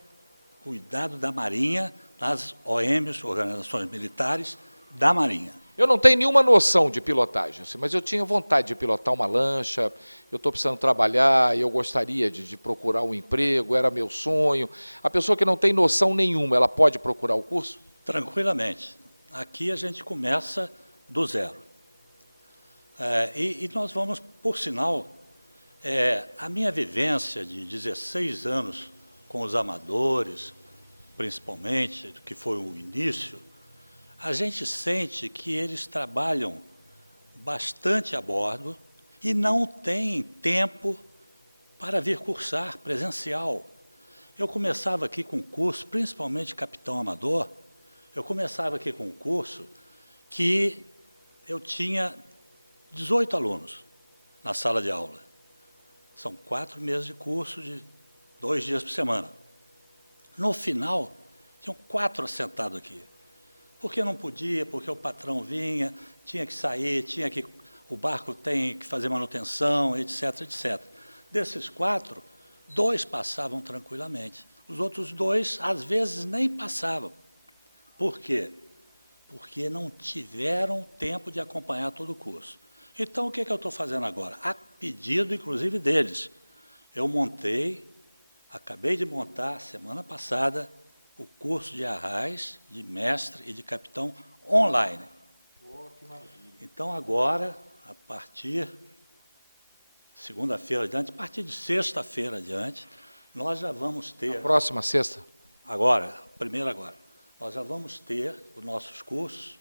cuidado da Marinha, nas OMs, Organizações Militares da Marinha. Eu não tenho nenhuma noção de pilotagem, assim, mas eu tinha vontade de pilotar uma lancha, eu estou precisando trabalhar, eu gostaria de procurar um emprego, era meu sonho. A pessoa que não tem noção nenhuma, ela pode procurar o curso? Tranquilamente. Aqui a gente começa do zero. E nós vamos, por sinal, a minha vivência de 16 anos com os amadores, principalmente, que foi o início, a gente sente que eles trabalham bastante a bordo e não têm tempo para vir cursar presencial. Eu começava aqui com curso, principalmente capitão amador, eu começava aqui com um curso que eu tinha 18 alunos na sala de aula. São 4 meses de curso de 2 dias por semana. No final, tinham 4 assentados aqui. Porque não podia, porque o patrão vinha, tinha que sair, o barco tem que fazer manutenção, etc, etc. Desses 4, 2 passavam tranquilamente. Os outros 2, às vezes, nem passavam. Por quê? Porque não tiveram tempo de acompanhar todo o curso. Então, o que eu estou fazendo agora? A pedido, inclusive, deles. Eu acabei de montar, semana passada, o curso de arraiz, de mestre e de capitão online. Oh, que maravilha. Então, agora, a partir segunda-feira adiante, a partir de sexta-feira adiante, nós já vamos ter... Próxima sexta? Primeiro agora. Nós já vamos ter os nossos cursos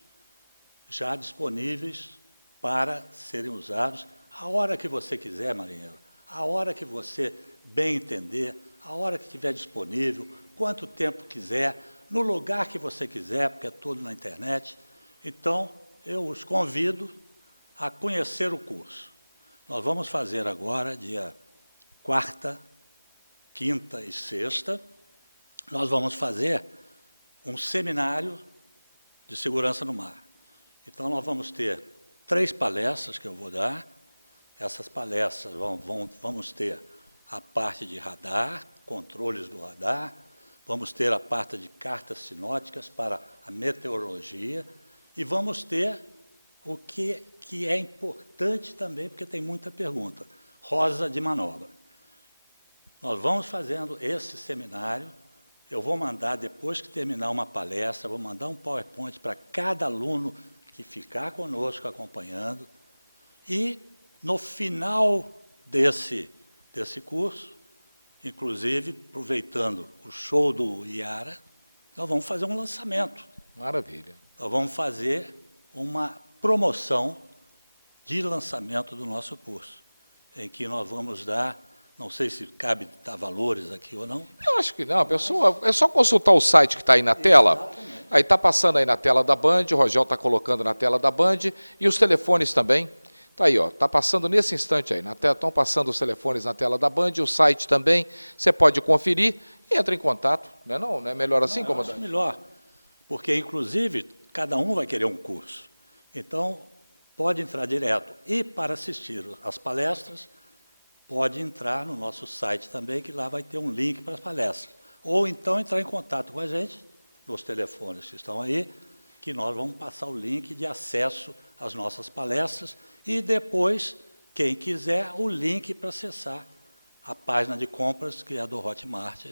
já disponíveis para serem usados a hora que você quiser, marinheiro, a hora que você bem entender, a hora que estiver disponível, quanto tempo quiser, no lugar que você quiser, porque é tudo na internet. Então, eu os convido a conhecer o curso. Nós vamos fazer agora, dia 4ª, 5ª e 6ª, nós vamos fazer um seminário de segurança no mar. Então, nós vamos ter 3 palestras que eu vou dar. Essas palestras vamos ter a parte de radar, controles do radar, vamos ter a parte de cartas sinóticas para a meteorologia e vamos ter o que é importante também, porque tem muita pergunta, rosa de manobra. Nós vamos fazendo esse seminário, eu vou mandar, depois que terminar uma palestra, vou mandar um PowerPoint para cada aluno que ficar conosco acompanhando, e no final desse curso, inclusive, aproveitando o show do Iara, nós vamos fazer um lançamento. Maravilha. Nós vamos fazer uma promoção de lançamento do nosso curso, em que nós vamos dar, não sei se cabe dar valores aqui ou não. Eu acho que não, pessoal, é só consultar o site que está aí na tela. Exatamente. Aí está passando aí na tela da Band, o Rogel está colocando na tela da Band, e os telefones também. Está aí, está passando nesse instante aí, estão passando os telefones na tela da Band, o site também, você pode conferir e entra em contato, não é, não? Não é melhor assim, comandante? Acho melhor, porque, inclusive, cada um vai querer um curso. Então, pode entrar direto. E, para assistir às palestras, pode entrar no nosso site também, que lá vai ter um link para as palestras. Ou, então, entrar em contato com a gente, nos telefones que estão aí, que nós vamos passar o link de acesso às nossas palestras e depois, quem quiser, o link para acessar a página de compras, que é a do Hotmart,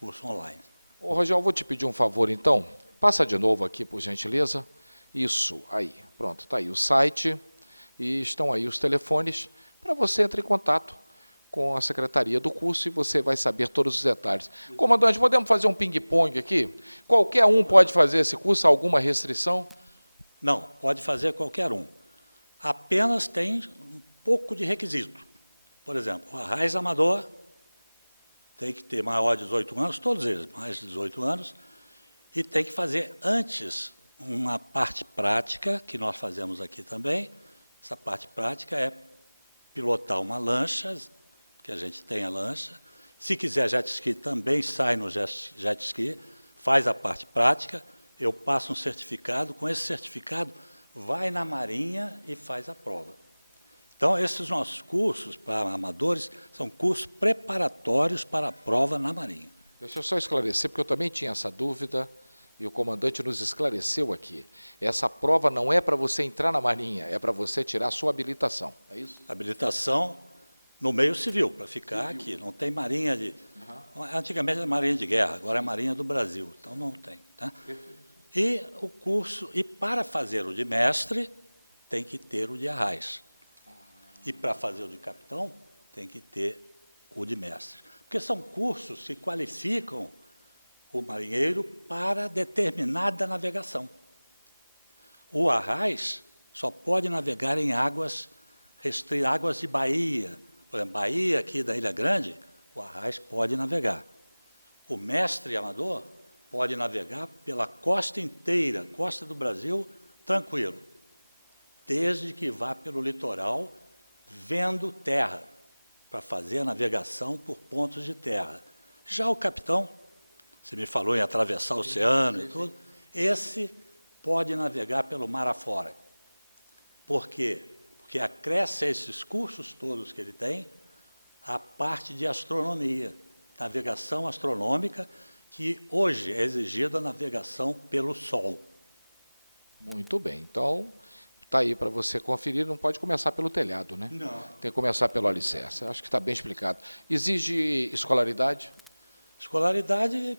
curso online. Ô, Rogério, eu vou te pedir um favor, então. Passa de novo aqui, por gentileza. Isso, aí. Pronto, está aí o site e estão aí os telefones para você entrar em contato com a secretaria do curso e você vai saber todos os detalhes. Comandante, podemos fazer um ping-pong aqui? Qualquer um pode fazer esse curso? Alguma restrição? Não, pode fazer qualquer um. Apenas tem um pouco de requisito. Por exemplo, o arraiz amador tem que ter maior de 18 anos, todos eles, mais de 18 anos, e tem que fazer antes uma parte prática, que nós fazemos aqui também. Essa parte prática é pilotar uma lancha, que a gente tem a lancha. Se quiser jet ski, também sai no jet ski, faz a parte prática, eu passo um certificado, com esse certificado, vai na Marinha e faz a prova. Então, esses nossos cursos para amadores são cursos preparatórios para a prova na Marinha. Deixa eu só esclarecer, porque eu também tinha essa dúvida e o comandante nos esclareceu aqui. Essa prova não é para você entrar na Marinha, é para você tirar a sua habilitação, é isso? Habilitação no meio civil, para ficar aqui. Não tem Marinha de... Antigamente era Marinha de Guerra, agora é Marinha do Brasil, então não tem. Tá? E o curso, e para fazer o de mestre, tem que ter o de arraiz. E para fazer o de capitão, tem que ter o de mestre. Porque são cursos que qualificam o marinheiro para determinada navegação. O arraiz só pode navegar em águas restritas, águas de baía. Por exemplo, Bahia, aqui da Ilha Grande, o arraiz pode navegar. O mestre amador pode navegar pela costa inteira, costa do Brasil, tranquilo, desde que vá pelo litoral, vendo terra, para fazer a navegação por pontos de terra. Já o capitão, você me falou em atravessar o oceano e tudo, esse pode navegar pelo mar afora. Por quê? Porque acresce a esses cursos todos que ele tem a parte de astronomia, navegação astronômica, que hoje é exigida a navegação pelo Sol. Muito bem, então está aí para você conferir, não pode começar pelo telhado, né? Não. Tem que começar pelo alicerce, acho que está bem explicado. Exige escolaridade? Escolaridade,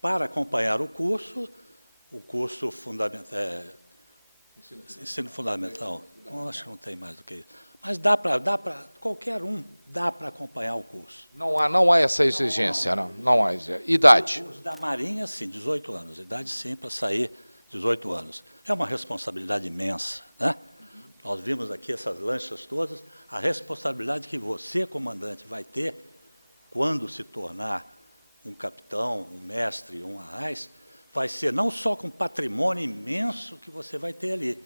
para acompanhar o curso fundamental, ensino fundamental, não, acho que não tem mais do que isso. Mas qualquer um dá para acompanhar o curso. Não há essa exigência, não há exigência. Idade? Os da Marinha, sim, 18 anos. Idade, sim, para sair, 18 anos. É uma responsabilidade imensa, né? Nós vimos aqui essas lanchas todas, a responsabilidade que você, comandante, vai ter quando se tornar um capitão, um mestre, um arraiz, vai ser não só com patrimônio imenso que você vai ter ali,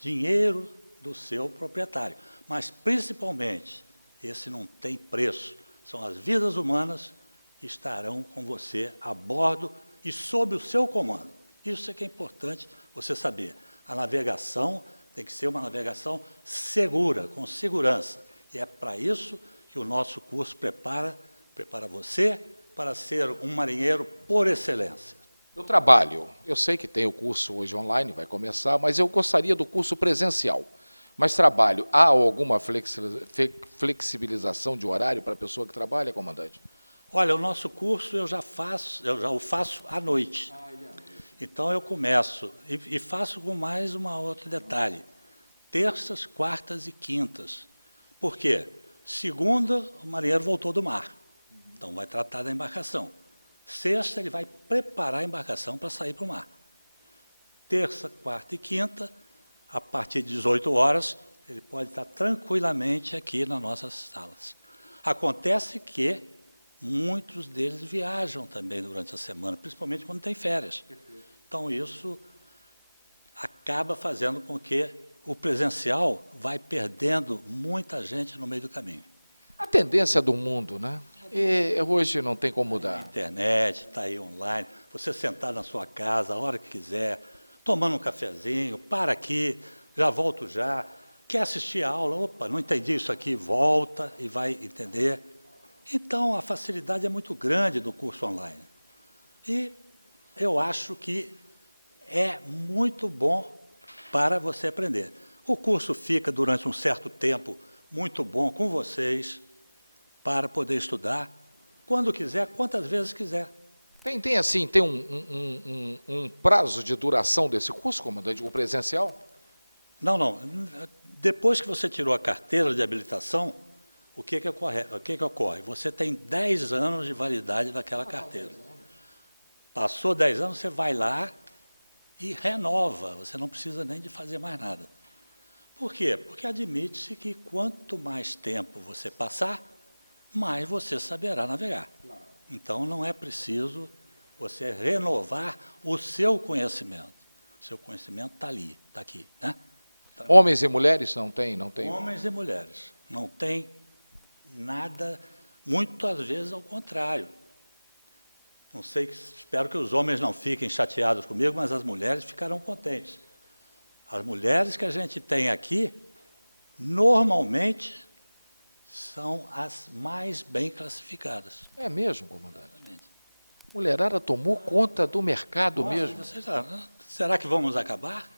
dinheiro do seu proprietário, mas principalmente, esse não tem preço, são as vidas humanas que estarão com você a bordo e sob o seu comando. Isso é que é importante você saber. A navegação tem que ser uma navegação segura, com segurança. E é para isso que o nosso curso prepara você para ser um marinheiro por excelência. Eu trabalho, eu sei que tem o curso hoje online, vai começar, mas eu gostaria do curso presencial. Mas trabalho, há alguma flexibilização de horário para a pessoa que trabalha, comandante? Olha, o nosso curso eu já o faço à noite. Então eu começo, e faço com mais um outro detalhe, terças, quartas e quintas. Por quê? Segunda, o marinheiro voltou do mar, então vai tratar da embarcação. Sexta, ele vai preparar a embarcação para sair para o mar. Terça, quarta e quinta, a partir de 18 horas, ele pode estar tranquilamente aqui nas nossas salas. Acontece que muitos deles viajam também durante a semana, principalmente quando tem férias. Então, isso acaba fazendo com que o presencial vai perdendo muita gente no meio do caminho. A tendência do mundo, né? E hoje não tem como mudar. A internet, está aí online, você sentar na sua casa, a hora que quiser, tomando um cafezinho, para aqui, já volto já, quer assistir a aula, opa, não entendi isso aqui, volta e vai entender. Então, a facilidade é muito grande do curso online. E eu acho que é muito bom para você aprender. O curso fica durante um certo tempo muito bom com vocês, para poder estudar, quando quiser, quantas vezes quiser. Tem assim, tem um prazo de duração desse curso, comandante, o presencial? Não. Depois que você tirou a carteira de habilitação, o que ocorre? Você tem 10 anos de validade daquela carteira. Passou 10 anos, você vai lá e renova. Você não precisa nem de fazer mais nada. Por quê? Porque admite-se que quanto mais tempo você passar, mais você saberá navegar. Então, não é preciso você renovar o seu conhecimento. O seu conhecimento está ali, está aqui, né? Homens e mulheres não tem? Homens e mulheres. Não tem nada, muitas vezes ao contrário. Não sei, espero que os homens não fiquem chateados comigo, mas as mulheres ficarão contentes. As mulheres que a gente tem aqui, normalmente, são as mais bem classificadas. É mesmo, comandante? Exatamente. Mulherada tomou conta do mercado mesmo? Será que vamos acabar?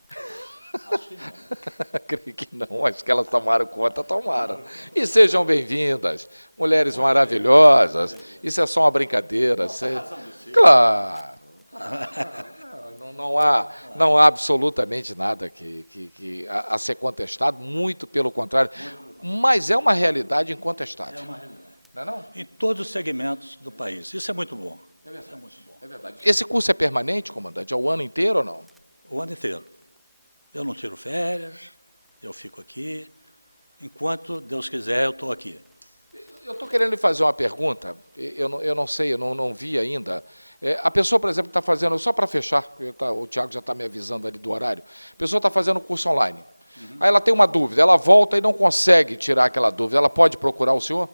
Acho que não. Creio que não, acho que elas tomaram conta, tomaram. E sejam bem-vindas, mulheres maravilhosas. Isso é só uma brincadeira. Claro. Não há absolutamente nada a ser contestado, muito pelo contrário. Mas é uma realidade incontestável. É uma realidade. Não é não? Em todos os segmentos do país. Isso é muito bom. É verdade. É verdade. Esse curso é permanente, comandante? É o ano inteiro ou não? O ano inteiro. Eu não tiro férias, eu fico aqui. Enquanto Deus quiser, eu estou aqui. Eu estou querendo lhe fazer uma pergunta, eu não sei, eu não vi ainda. A pessoa, por exemplo, está fazendo, só para fechar, o Tiago já está me avisando ali do horário, a pessoa está fazendo um curso online. Aí ela tem uma dúvida, ela volta e não consegue tirar aquela dúvida, ela pode procurar o senhor?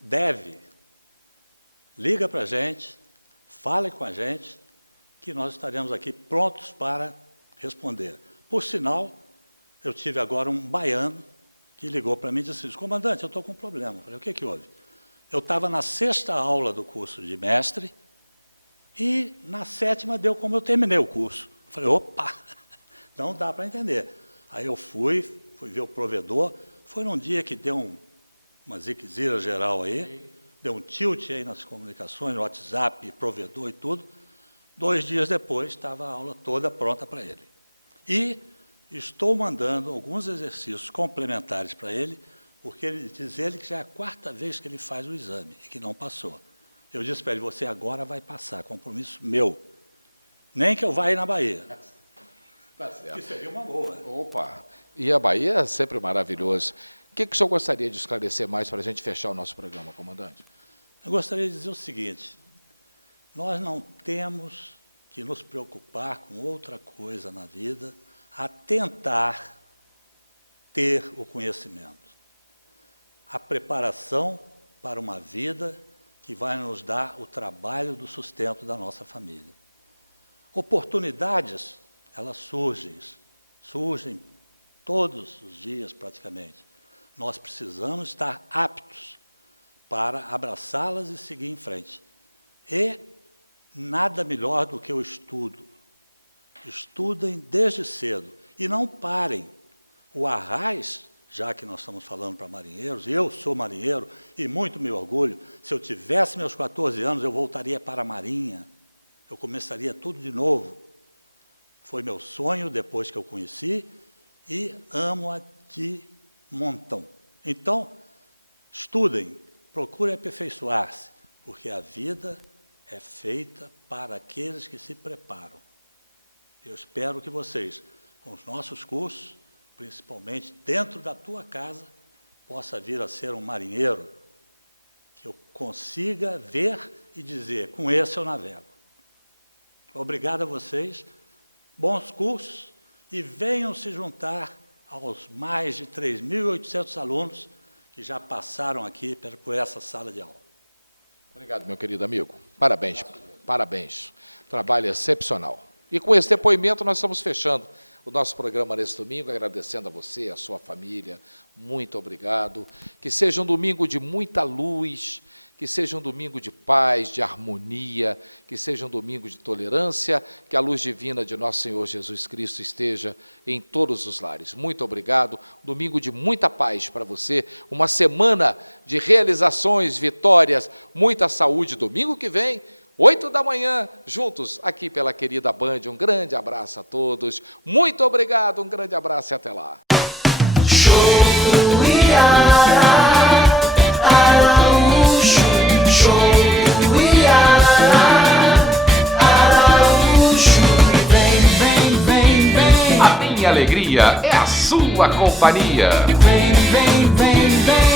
Deve. Liga para a gente, fale com a gente, que nós estaremos aqui prontos para responder. Por sinal, eu tive agora um baiano que ligou para mim e disse: comandante, eu estou com um problema. Eu falei: o que houve? Eu estava na 6ª aula do curso de mestre e na 7ª deu como eu terminei o curso. Eu falei: opa, não dá para entender. Aí eu fui ver o provedor, foi num dia que deu uma ziquezira geral aí, deu um tilt aí nas comunicações, no WhatsApp, provedor e tudo. 2 dias depois, estava a aula toda pronta para ele. E estou mandando alguns exercícios complementares para ele, porque ele diz que já é a 4ª vez que ele faz o exame e que não passou. Eu disse para ele: você agora vai passar, compromisso meu. Nem que eu vá ir na Bahia. Tá certo. Que seria uma boa. Opa, e a Bahia é sempre maravilhoso. O que o senhor gostaria de esclarecer mais para a gente fechar o nosso programa, comandante? Eu gostaria de dizer o seguinte: nós não temos que nos preocupar com outra coisa na vida a tentar ter o conhecimento. A preparação para uma vida que vai nos dar o trabalho do sustento da nossa família. Oportunidades, elas surgem todos os dias praticamente. Nós precisamos estar aptos para abraçá-las e seguir em frente. E nada melhor do que o estudo. Estudem desde cedo e não parem. O Arraiz, já que nós estamos falando para marinheiros, eu sou marinheiro e muito me orgulho, se eu tivesse meus 14 anos, eu voltaria para a Marinha, eu começaria tudo de novo. Foi meu sonho depois que eu conheci e amo-a de montão. Então, estudem, procurem aperfeiçoar-se, porque a vida é feita para aqueles que se preparam. Eu espero que vocês, com os nossos cursos, principalmente dentro da tua casa, possa vir a ser um marinheiro, que eu consiga ver e dizer: com esse eu navego. Obrigado a vocês, bons cursos, e venham se juntar aos mais de 3.800 alunos que já passaram aqui por essa sala de aula. Obrigado, meu querido amigo. Parabéns, parabéns. Trabalho excepcional. E com esse depoimento nós estamos fechando o nosso programa nesse domingo, agradecendo a você, a sua família. Muito obrigado. Que seja um domingo de muita luz, que seja um domingo de paz, de harmonia, que seja um domingo de tolerância, que a luz divina de nosso Senhor Jesus Cristo esteja em todos os lares. Muito obrigado, um domingo de muita paz para você, uma semana de realizações, vitórias, muita saúde. Domingo que vem, 8 da manhã, juntos aqui pela querida Band. Um grande abraço a todos. Muito obrigado, um grande abraço e até lá. Show do Iara Araújo, show do Iara Araújo. Vem, vem, vem, vem. A minha alegria é a sua companhia. Vem, vem, vem, vem.